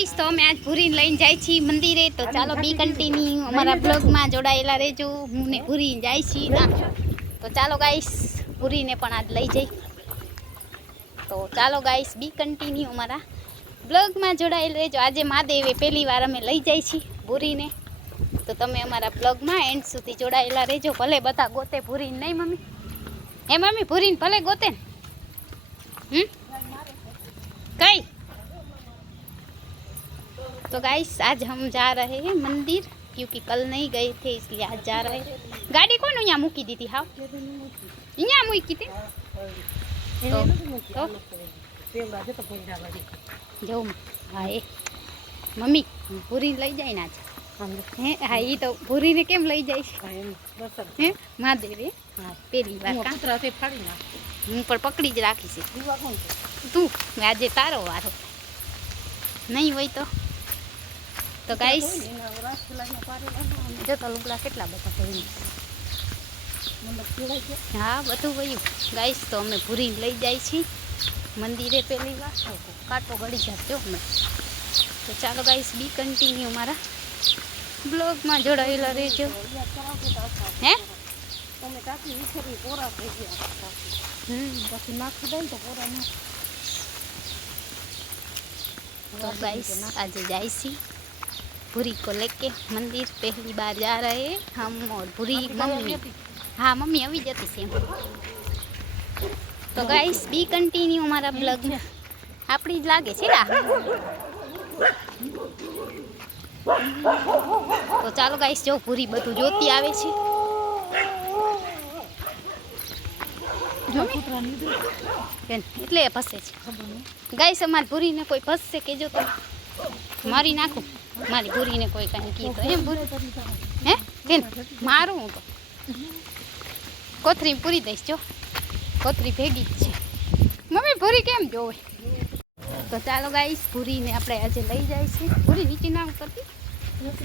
Guys તો અમે આજ ભૂરીને લઈને જાય છીએ મંદિરે, તો ચાલો બી કન્ટિન્યુ અમારા બ્લોગમાં જોડાયેલા રહેજો. હું ને ભૂરી જાય છીએ, તો ચાલો ગાઈસ ભૂરીને પણ આજ લઈ જઈ. તો ચાલો ગાઈસ બી કન્ટિન્યુ અમારા બ્લોગમાં જોડાયેલા રહેજો. આજે મહાદેવે પહેલી વાર અમે લઈ જાય છીએ ભૂરીને, તો તમે અમારા બ્લોગમાં એન્ડ સુધી જોડાયેલા રહેજો. ભલે બધા ગોતે ભૂરીને, નહીં મમ્મી? હે મમ્મી, ભૂરીને ભલે ગોતે ને कई तो गाइस आज हम जा रहे हैं मंदिर, क्योंकि कल नहीं गए थे इसलिए आज जा रहे हैं. गाड़ी कौन यहाँ मूकी दी थी? हाँ यहाँ मूकी थी. तो जो हाँ ए मम्मी पूरी लई जाए ना आज. હે હા ઈ તો ભૂરીને કેમ લઈ જાય હે મહાદેવે પેલી વાર કાંતરાથી ફાડી નાખ. હું પણ પકડી જ રાખી છે તું. આજે તારો વારો નહીં હોય તો ગાઈસ જો તો લુગડા કેટલા બધા ભરી. હા બધું વયું ગાઈસ. તો અમે ભૂરીને લઈ જાય છીએ મંદિરે પહેલી વાર. કાંટો ગળી જતો અમે. તો ચાલો ગાઈસ બી કન્ટિન્યુ મારા બ્લોગમાં જોડાયેલા રહેજો. હે तो गाइस आज जाइसी भूरी को लेके मंदिर पहली बार जा रहे हैं हम और भूरी मम्मी. हाँ मम्मी अभी जाती से. तो गाइस बी कंटिन्यू हमारा ब्लॉग में आपड़ी ज लागे छे ना. तो चालो गाइस जो पूरी बधु जोती आवे छे. એટલે ફસે છે ગાઈસ. અમારી ભૂરીને કોઈ ફસશે કે જો તો મારી નાખું. મારી ભૂરીને કોઈ કાંઈ કહે તો એમ ભૂરી હે કેમ મારું હું તો કોથરી પૂરી દઈશ. જો કોથરી ભેગી જ છે. મમ્મી ભૂરી કેમ જોવે. તો ચાલો ગાઈસ ભૂરીને આપણે આજે લઈ જાય છે. ભૂરી નીચે ના ઉતરતી.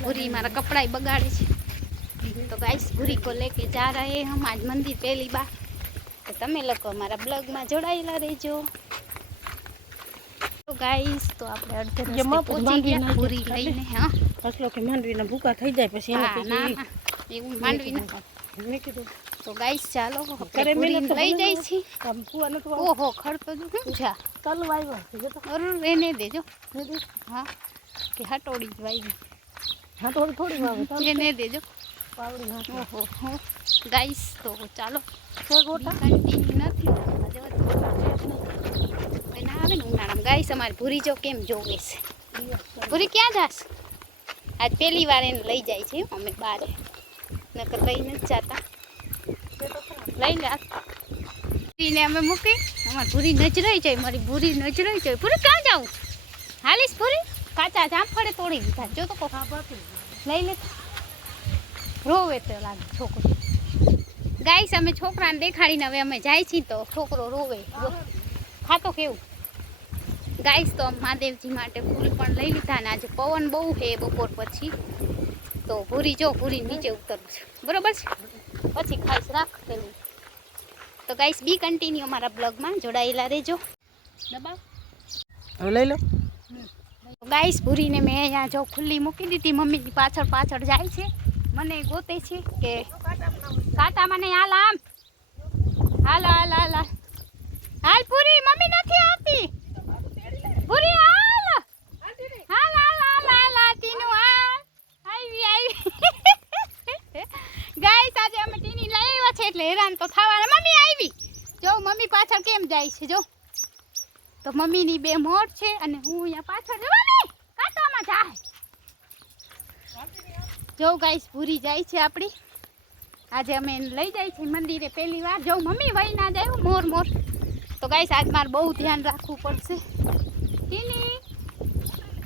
ભૂરી મારા કપડાં બગાડે છે. તો ગાઈસ ભૂરી को लेके जा रहे हैं हम आज मंदिर पहली बार. तो તમે લોકો અમારા બ્લોગમાં જોડાયેલા રહેજો. તો ગાઈસ તો આપણે અડધે રસ્તે પહોંચી ગયા ભૂરી લઈને. હા અસલો કે માંડવીના ભૂકા થઈ જાય પછી ના એવું માંડવી ના મેં કીધું. તો ગાઈસ ચાલો ભૂરી લઈ જાય છે. ઓહો ખડતો જો શું છે તલ વાવ્યો. અરે એને દેજો. હા કે હટોડી જ વાવી. હટોડી થોડી વાવે એને દેજો. ઓહો હો ગાઈસ તો ચાલો કન્ટિન્યુ નથી ના આવે ને ઉનાળામાં. ગાઈસ અમારી ભૂરી જો કેમ જોવે છે. ભૂરી ક્યાં જાશ? આજ પહેલી વાર એને લઈ જાય છે અમે બારે, નકર લઈ નથી જતા. લઈ લે ભૂરીને અમે મૂકી. અમારી ભૂરી નજરાઈ જાય. મારી ભૂરી નજરાઈ જાય. ભૂરી ક્યાં જાઉં? હાલીશ ભૂરી? કાચા જામફળે તોડી દીધા. જો તો લઈ લે. રોવે તો લાગે છોકરો. ગાઈસ અમે છોકરાને દેખાડીને હવે અમે જાય છીએ તો છોકરો રોવે. ખાતો કેવું. ગાઈસ તો મહાદેવજી માટે ફૂલ પણ લઈ લીધા. અને આજે પવન બહુ છે બપોર પછી. તો ભૂરી જો ભૂરી નીચે ઉતરવું છે બરોબર છે. પછી ખાઈશ રાખ પેલું. તો ગાઈસ બી કન્ટિન્યુ અમારા બ્લોગમાં જોડાયેલા રહેજો. દબાવ હવે લઈ લો. ગાઈસ ભૂરીને મેં અહીંયા જો ખુલ્લી મૂકી દીધી. મમ્મીની પાછળ પાછળ જાય છે. મને ગોતે છે કે કાંટા મને હાલ આમ હાલ હાલ હાલ હાલ પૂરી. મમ્મી નથી આવતી. પૂરી હાલ હાલ હાલ હાલ હાલ ટીનું હાલ આવી આવી. ગાઈસ આજે અમે ટીની લઈ આવ્યા છે એટલે હેરાન તો થવાના. મમ્મી આવી જો. મમ્મી પાછળ કેમ જાય છે જો. તો મમ્મીની બે મોર છે અને હું અહીંયા પાછળ જો. મમ્મી કાંટામાં જાય જો. ગાઈસ પૂરી જાય છે આપણી. આજે અમે લઈ જાય છે મંદિરે પહેલી વાર. જો મમ્મી વહી ના જાય મોર મોર. તો ગાઈસ આજ મારે બહુ ધ્યાન રાખવું પડશે. ટીની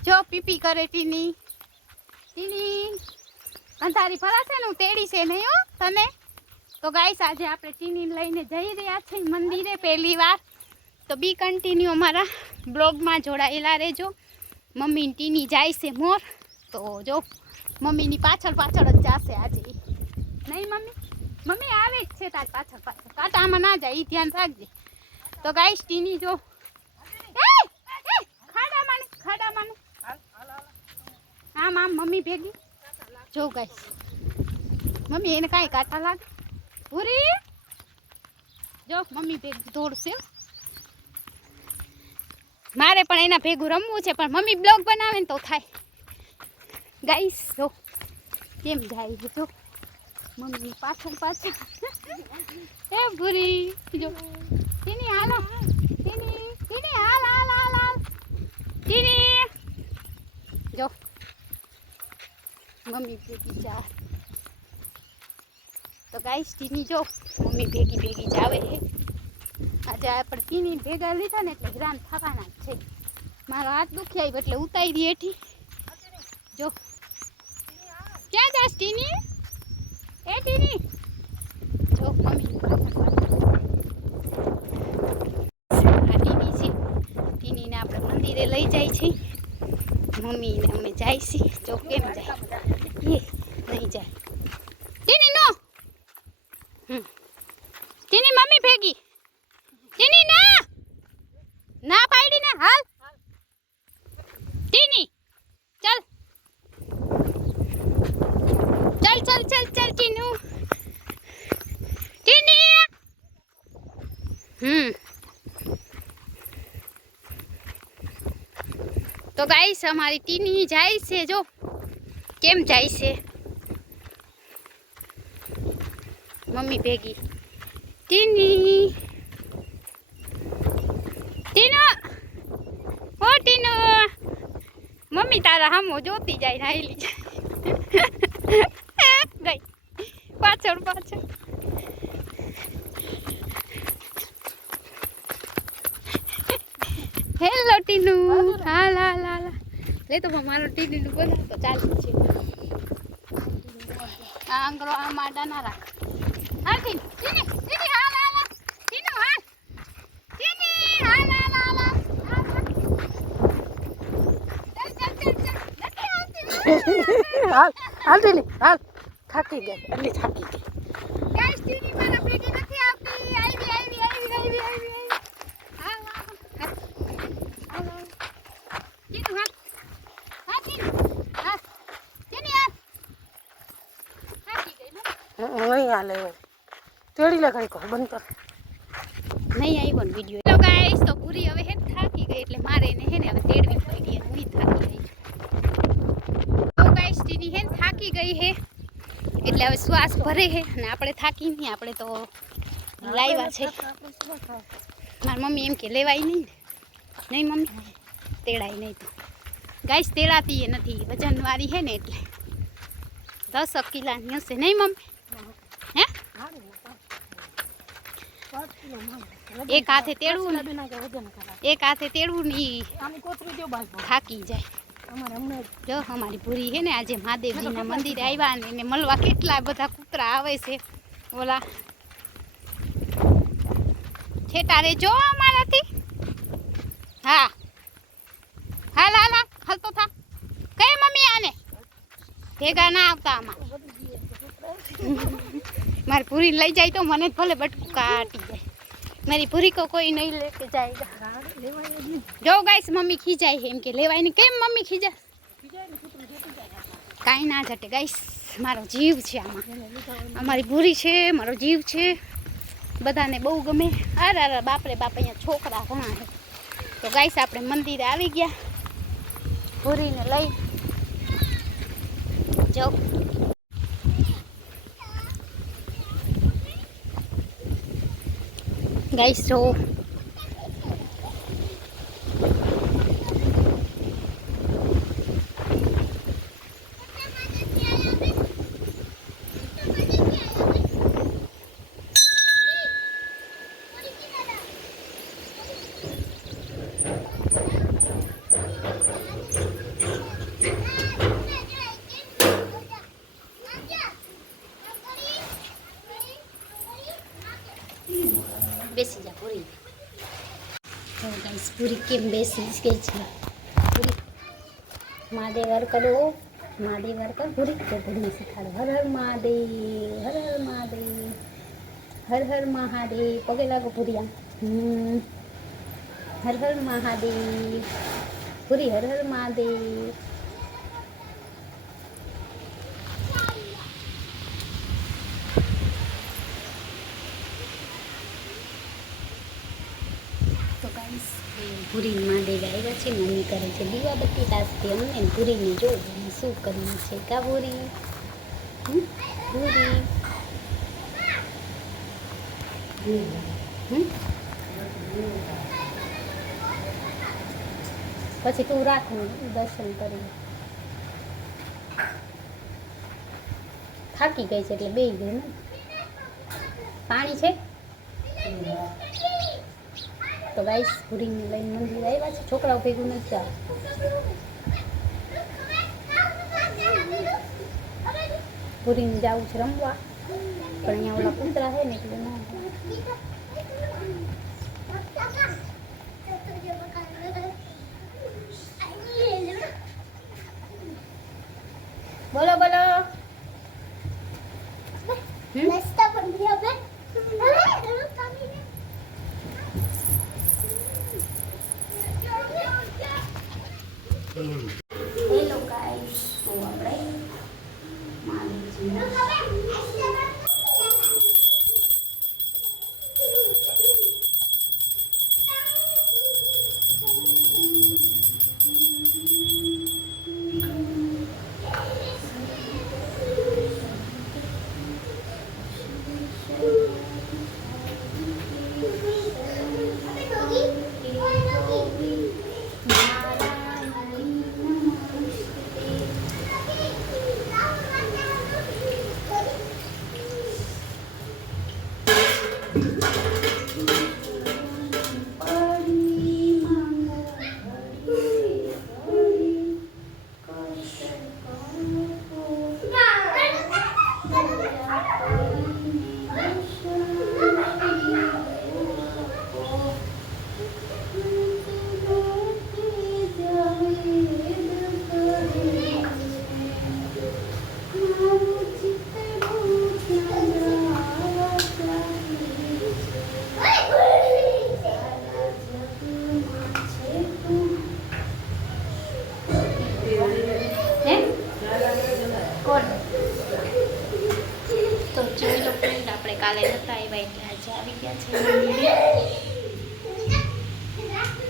જો પીપી કરે. ટીની ટીની અંધારી ભરાશે ને હું તેડી છે નહીં હો તને. તો ગાઈસ આજે આપણે ટીની લઈને જઈ રહ્યા છીએ મંદિરે પહેલી વાર. તો બી કન્ટિન્યુ અમારા બ્લોગમાં જોડાયેલા રહેજો. મમ્મી ટીની જાય છે મોર. તો જો મમ્મીની પાછળ પાછળ જ જશે આજે. નહીં મમ્મી? મમ્મી આવે જ છે તાર પાછળ પાછળ. કાંટામાં ના જાય એ ધ્યાન રાખજે. તો ગાઈસ ટીની જો ખાડામાં ખાડામાં આમ મમ્મી ભેગી જો ગાઈસ મમ્મી એને કાંઈ કાંટા લાગે પૂરી જો મમ્મી ભેગી દોડશે મારે પણ એના ભેગું રમવું છે પણ મમ્મી બ્લોગ બનાવે ને તો થાય ગાઈસ જો કેમ જાય છે જો મમ્મી પાછળ પાછળ એ ભૂરી જો ટીની હાલો ટીની હાલ હાલ હાલ હાલ ટીની જો મમ્મી ભેગી જા તો ગાઈસ ટીની જો મમ્મી ભેગી જાવે છે આજે આપણે ટીની ભેગા લીધા ને એટલે હેરાન થવાના જ છે મારો હાથ દુખી આવ્યો એટલે ઉતારી દી હેઠી જો ક્યાં જાસ ટીની એ ટીની જો મમ્મી આ ટીની છે ટીનીને આપણે મંદિરે લઈ જાય છે મમ્મીને અમે જાય છીએ જો કેમ જાય એ નહીં જાય ટીની નો ટીની મમ્મી ભેગી ટીની ના ના પાડી ને હાલ ટીની ચલ चल चल चल चल टीनू टीनी तो गाइस हमारी टीनी જાય છે જો કેમ જાય છે મમ્મી ભેગી ટીની ટીનો ઓ ટીનો મમ્મી તારા હામો જોતી જાય નાઈલી જાય ગઈ પાછળ પાછળ હેલો ટીનુ હાલ હાલ હાલ લે તો મારો ટીનુ બધા તો ચાલુ છે આ આંગળો આ માડા ના રાખ હાલ ટીની ટીની હાલ હાલ ટીનુ હાલ ટીની હાલ હાલ હાલ ચાલ ચાલ ચાલ નથી આવતી હાલ હાલ ટીની હાલ થાકી ગઈ એટલી થાકી ગઈ ગાઈસ ટીની મારા ભેગી નથી આવતી આવી હાલ હાલ ટીનુ હાલ હા ટીનુ હાલ ટીની હાલ થાકી ગઈ ને નહીં હાલે તેડી લે ઘડી કો બંધ કર નહીં આવ્યો ને વિડિયો હેલો ગાઈસ તો પૂરી હવે હે થાકી ગઈ એટલે મારે એને હે ને હવે તેડવી પડી અને હું થાકી ગઈ તો ગાઈસ ટીની હે થાકી ગઈ હે એટલે હવે શ્વાસ ભરે છે અને આપણે થાકી નહીં આપણે તો લાવ્યા છે મારી મમ્મી એમ કે લેવાય નહીં નહીં મમ્મી તેડાય નહીં તો ગાઈસ તેડાતી એ નથી વજનવાળી છે ને એટલે 10 કિલોની હશે નહીં મમ્મી હે એક હાથે તેડવું એક હાથે તેડવું નહીં થાકી જાય જો અમારી ભૂરી છે ને આજે મહાદેવજીના મંદિરે આવ્યા ને એને મળવા કેટલા બધા કૂતરા આવે છે ઓલા છેટા રે જો અમારાથી હા હાલ હાલ હાલ તો થા કઈ મમ્મી આને ભેગા ના આવતા આમાં મારી ભૂરી લઈ જાય તો મને ભલે બટકું કાટી જાય મારી ભૂરી को कोई नहीं लेके जाएगा જો ગાઈસ મમ્મી ખીજાય એમ કે લેવાય ને કેમ મમ્મી ખીજા કાંઈ ના જટે ગાઈસ મારો જીવ છે આમાં અમારી ભૂરી છે મારો જીવ છે બધાને બહુ ગમે અરે અરે બાપરે બાપ અહીંયા છોકરા ઘણા છે તો ગાઈસ આપણે મંદિરે આવી ગયા ભૂરીને લઈ જાઓ ગાઈસ જો બેસી જા પૂરી તો ગાઈસ પૂરી કેમ બેસી ગઈ છે પૂરી મહાદેવ કરો પૂરી તો પૂરી શીખાડો હર હર મહાદેવ હર હર મહાદેવ હર હર મહાદેવ પગે લાગો પૂરી હર હર મહાદેવ પૂરી હર હર મહાદેવ પૂરી માંડે આવ્યા છે. મમ્મી કરે છે દીવાબત્તી તાસથી અમને પૂરીને જો શું કર્યું છે કા પૂરી પૂરી પછી તું રાખ દર્શન કરી થાકી ગઈ છે એટલે બેસી ગઈ ને પાણી છે તો ગાઈસ પૂરીને લઈને મંદિર આવ્યા છે. છોકરાઓ ભેગું નથી આવતું. પૂરીને જવું છે રમવા પણ અહીંયા ઓલા કૂતરા છે ને એટલે ના બોલો બોલો હેલો ગાઈસ તો જોઈ લો ફ્રેન્ડ આપણે કાલે નતા આવ્યા એટલે આજે આવી ગયા છે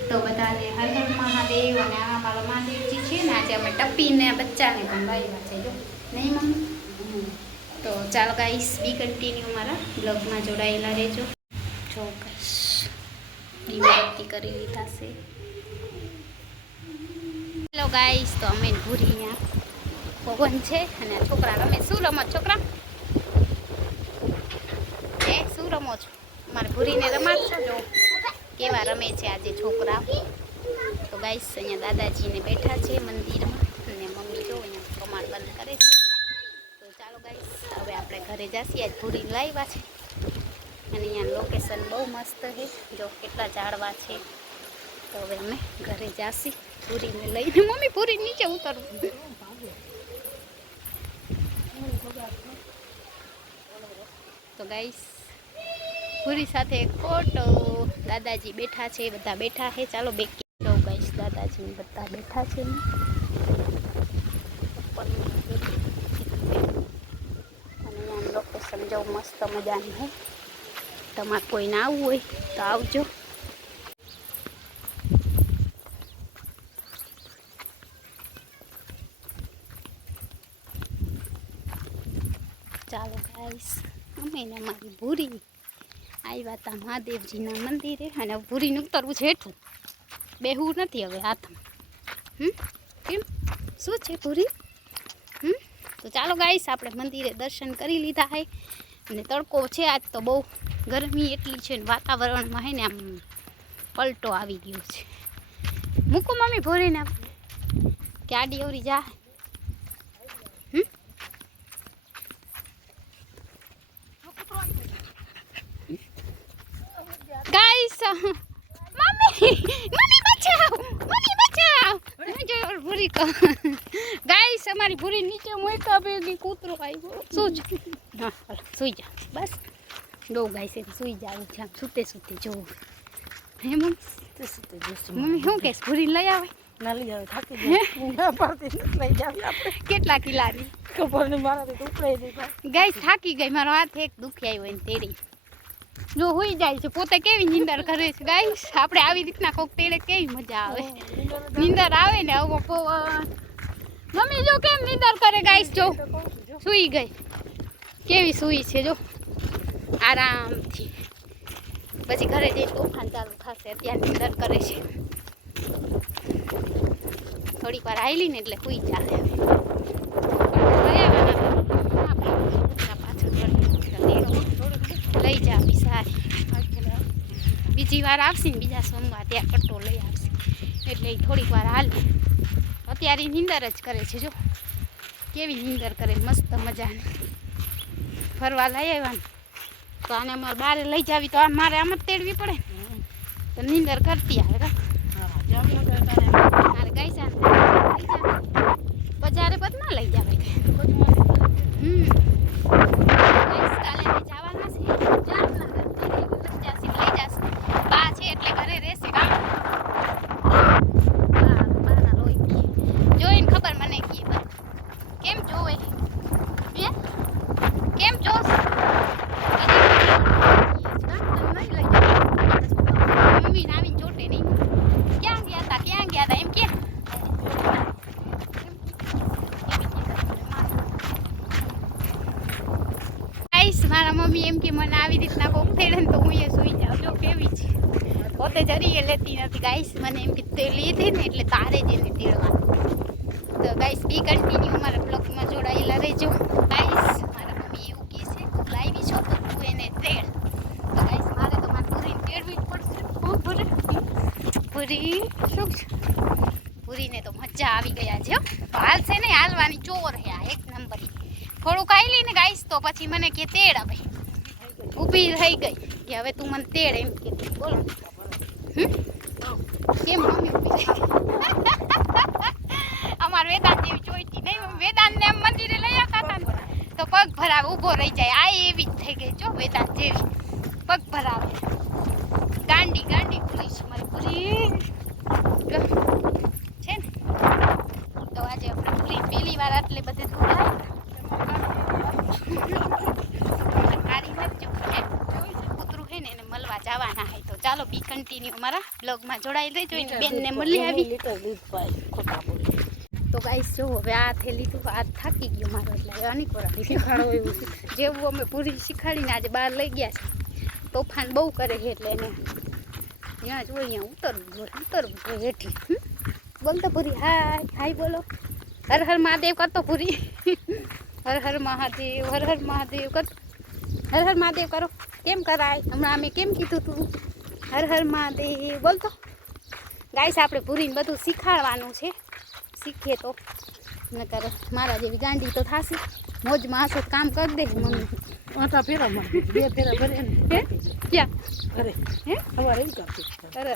તો બધાને હર હર મહાદેવ. અને આ મારો મહાદેવજી છે ને આજે અમે ટપ્પીને બચ્ચાને પણ વાવ્યા છે જો નહીં મમ્મી. તો ચાલો ગાઈસ બી કન્ટિન્યુ મારા બ્લોગમાં જોડાયેલા રહેજો. જો ગાઈસ દીવાબત્તી કરી લીધા છે. હેલો ગાઈસ તો અમે ભૂરી અહીંયા પવન છે અને છોકરા રમે. શું રમો છોકરા? શું રમો છો? મારે ભૂરીને રમાડશો? જો કેવા રમે છે આજે છોકરા. તો ગાઈસ અહીંયા દાદાજીને બેઠા છે મંદિરમાં અને મમ્મી જો અહીંયા કમાડ બંધ કરે છે. તો ચાલો ગાઈસ હવે આપણે ઘરે જઈએ. આજ ભૂરીને લાવ્યા છે અને અહીંયા લોકેશન બહુ મસ્ત છે. જો કેટલા ઝાડવા છે. તો હવે અમે ઘરે જઈએ ભૂરીને લઈને. મમ્મી ભૂરી નીચે ઉતરવું. તો ગાઈસ પૂરી સાથે એક ફોટો. દાદાજી બેઠા છે, બધા બેઠા છે. ચાલો બે જો ગાઈસ દાદાજી બધા બેઠા છે અને અહીંયા લોકેશન જો મસ્ત મજાની છે. તમારે કોઈને આવવું હોય તો આવજો. ચાલો ગાઈસ અમે ને અમારી ભૂરી આવ્યા હતા મહાદેવજીના મંદિરે અને ભૂરીને ઉતરવું છે હેઠું. બેહવું નથી હવે હાથમાં. કેમ શું છે ભૂરી? તો ચાલો ગાઈસ આપણે મંદિરે દર્શન કરી લીધા છે અને તડકો છે આજ તો બહુ ગરમી એટલી છે ને વાતાવરણમાં હે ને આમ પલટો આવી ગયો છે. મૂકું મમ્મી ભૂરીને કે આડી અવરી જા. ગાઈસ મમ્મી બચાવ, મમ્મી બચાવ. જો ભૂરી કો ગાઈસ અમારી ભૂરી નીચે મોઈકા ભેગી કૂતરો આવ્યો. શું છે? હા હાલો સુઈ જા બસ. જો ગાઈસ એ સુઈ જાવ છે આમ સૂતે સૂતે જો. હે મમ્મી સૂતે જશે. મમ્મી શું કહેશ ભૂરી લઈ આવે? ના લઈ આવે થાકી જાય પડતી લઈ જાવ આપણે. કેટલા કિલાની ખબર નહીં મારાથી ઉપડાઈ ગઈ. ગાઈસ થાકી ગઈ. મારો હાથ એક દુખી આવ્યો ને તેરી જો હોઈ જાય છે પોતે કેવી નીંદર કરે છે ગાઈસ. આપણે આવી રીતના કોક તેડે કેવી મજા આવે. નીંદર આવે ને આવો પવન. મમ્મી જો કેમ નીંદર કરે ગાઈસ. જો સૂઈ ગઈ કેવી સૂઈ છે જો આરામથી. પછી ઘરે જઈને તોફાન ચાલુ થશે. અત્યારે નીંદર કરે છે. થોડીક વાર આવેલી ને એટલે સૂઈ જાય. લઈ જા સારી. બીજી વાર આવશે ને બીજા સોમવાર ત્યાં કટ્ટો લઈ આવશે એટલે એ થોડીક વાર હાલે. અત્યારે નીંદર જ કરે છે જો કેવી નીંદર કરે મસ્ત મજાની. ફરવા લઈ આવ્યા ને તો આને અમારે બહાર લઈ જાવી તો મારે આમ જ તેડવી પડે તો નીંદર કરતી આવે. મારે ગઈ છે બજારે પદ ના લઈ જાવે. મારા મમ્મી એમ કે મને આવી રીતના કોક તેડે ને તો હું એ સૂઈ જાઉં. જો કેવી છે પોતે જરીએ લેતી નથી ગાઈસ. મને એમ કે તે લીધી ને એટલે તારે જ એને તેડવાનું. તો ગાઈસ બી કન્ટિન્યુ અમારા બ્લોગમાં જોડાયેલા રહેજો ગાઈસ. મારા મમ્મી એવું કહે છે તું લાવી છો તો તું એને તેડ. તો ગાઈસ મારે તો મારી પૂરીને તેડવી જ પડશે. પૂરી શું છે પૂરીને તો મજા આવી ગયા છે. હાલશે ને હાલવાની ચોર હે આ એક નંબર. થોડુંક આવેલી ને ગાઈસ તો પછી મને કે તેડ. હવે ઊભી થઈ ગઈ કે હવે તું મને તેડ એમ કે. બોલો કેમ મમ્મી ઊભી થઈ અમાર વેદાંત જેવી ચોઈટી નહીં. વેદાંતને એમ મંદિરે લઈ આવતા ને તો પગ ભરાવે ઊભો રહી જાય. આ એવી જ થઈ ગઈ જો વેદાંત જેવી પગ ભરાવે. ગાંડી ગાંડી પૂરી છે મારી પૂરી છે ને. તો આજે આપણે પૂરી પહેલી વાર આટલે બધે દૂર આવ્યા. કૂતરું છે ને એને મળવા જવાના હોય તો ચાલો બી કન્ટિન્યુ અમારા બ્લોગમાં જોડાઈ રહેજો. બેનને મળી આવી તો ગાઈસ જો હવે આ થેલી તો આ થાકી ગયો મારો એટલે હવે આની કોરાવી શીખાડો એવું જેવું અમે પૂરી શીખાડીને આજે બહાર લઈ ગયા છે. તોફાન બહુ કરે છે એટલે એને જ્યાં જોઈએ અહીંયા ઉતરવું જોઈએ હેઠી. બોલતો પૂરી હાય હાય બોલો. હર હર મહાદેવ કરતો પૂરી. હર હર મહાદેવ હર હર મહાદેવ કરતો. હર હર મહાદેવ કરો. કેમ કરાય હમણાં અમે કેમ કીધું તું હર હર મહાદેવ બોલતો. ગાઈસ આપણે પૂરીને બધું શીખાડવાનું છે. શીખીએ તો નકર મારા જેવી ગાંડી તો થશે. મોજમાં હશો કામ કરી દે મમ્મી. આટા ફેરા માં 2 ફેરા ભરે ને ક્યાં ઘરે હે સવારે એમ કરતી. અરે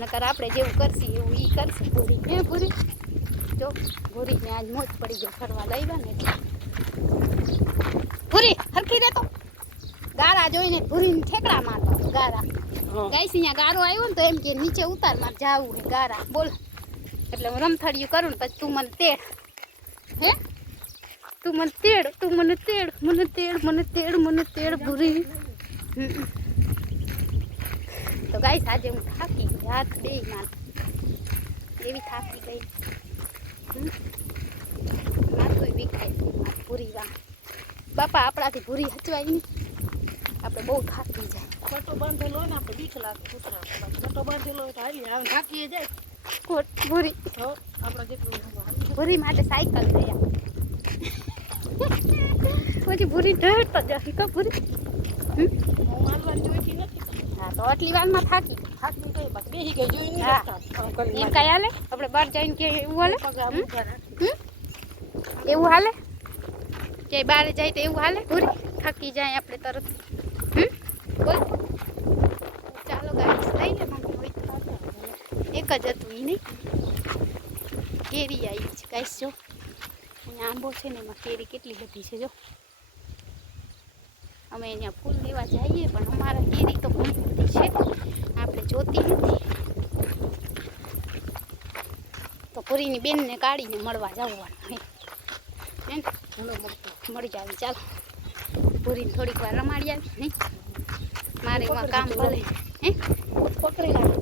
નકર આપણે જેવું કરશી એવું ઈ કરશે પૂરી. હે પૂરી જો પૂરીને આજ મોજ પડી ગઈ ફરવા લઈ ને એટલે. પૂરી હરખી રહેતો ગારા જોઈને પૂરીને ઠેકડા મારતો ગારા. ગાઈસ અહીંયા ગારો આવ્યો ને તો એમ કે નીચે ઉતાર માર જાવું હે ગારા બોલ. એટલે હું રમથડિયું કરું ને પછી તું મને તેડ. હે તું મને તેડ તું મને તેડ મને તેડ મને તેડ મને તેડ પૂરી. તો ગાઈસ આજે હું થાકી ગઈ હાથ બે માં એવી થાકી ગઈ. માથું વિખાય પૂરી વા બાપા આપણાથી પૂરી હચવાય નહીં. આપણે બહુ થાકી જાય. ફોટો બાંધેલો હોય ને આપણે બીક લાગે કૂતરા. ફોટો બાંધેલો હોય તો હાલી આવે થાકી જાય. પૂરી આપણા જેટલું પૂરી માટે સાયકલ લઈ આવે. પછી પૂરી ઢળતો જશે કા પૂરી. હું માલવાની જોઈતી નથી. હા તો આટલી વારમાં થાકી ગઈ બસ બેસી ગઈ જોઈ નહીં એમ કઈ હાલે આપણે બહાર જઈને કે એવું હાલે એવું હાલે કે બહાર જાય તો એવું હાલે પૂરી થાકી જાય આપણે તરત. બોલ ચાલો ગાડી લઈ લે મમ્મી હોય એક જ હતું એ નહીં. કેરી આવી છે ગાઈસ જો અહીંયા આંબો છે ને એમાં કેરી કેટલી બધી છે જો. અમે અહીંયા ફૂલ લેવા જઈએ પણ અમારા કેરી તો ઘણી બધી છે આપણે જોતી નથી. તો પૂરીની બેનને કાઢીને મળવા જવાનું હે મળી જાય ચાલો. પૂરી થોડીક વાર રમાડી આવી નહીં મારે એમાં કામ ભલે હે પકડી નાખો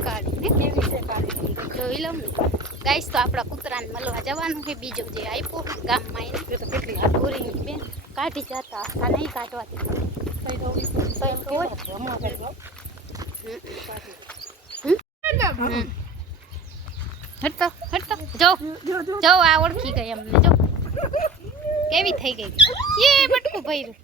કાઢીને કેવી છે કાઢી જોઈ લઉં ને ગાઈસ તો આપણા કૂતરાને મળવા જવાનું છે બીજો જે આપ્યો ગામમાં એને એ તો કેટલી આ પૂરીની બેન કાઢી જતા આ નહીં કાઢવાથી સહી તો હોય હમણાં કરી દો હટતો હટતો જો આ ઓળખી ગઈ અમને જો કેવી થઈ ગઈ એ બટકું ભર્યું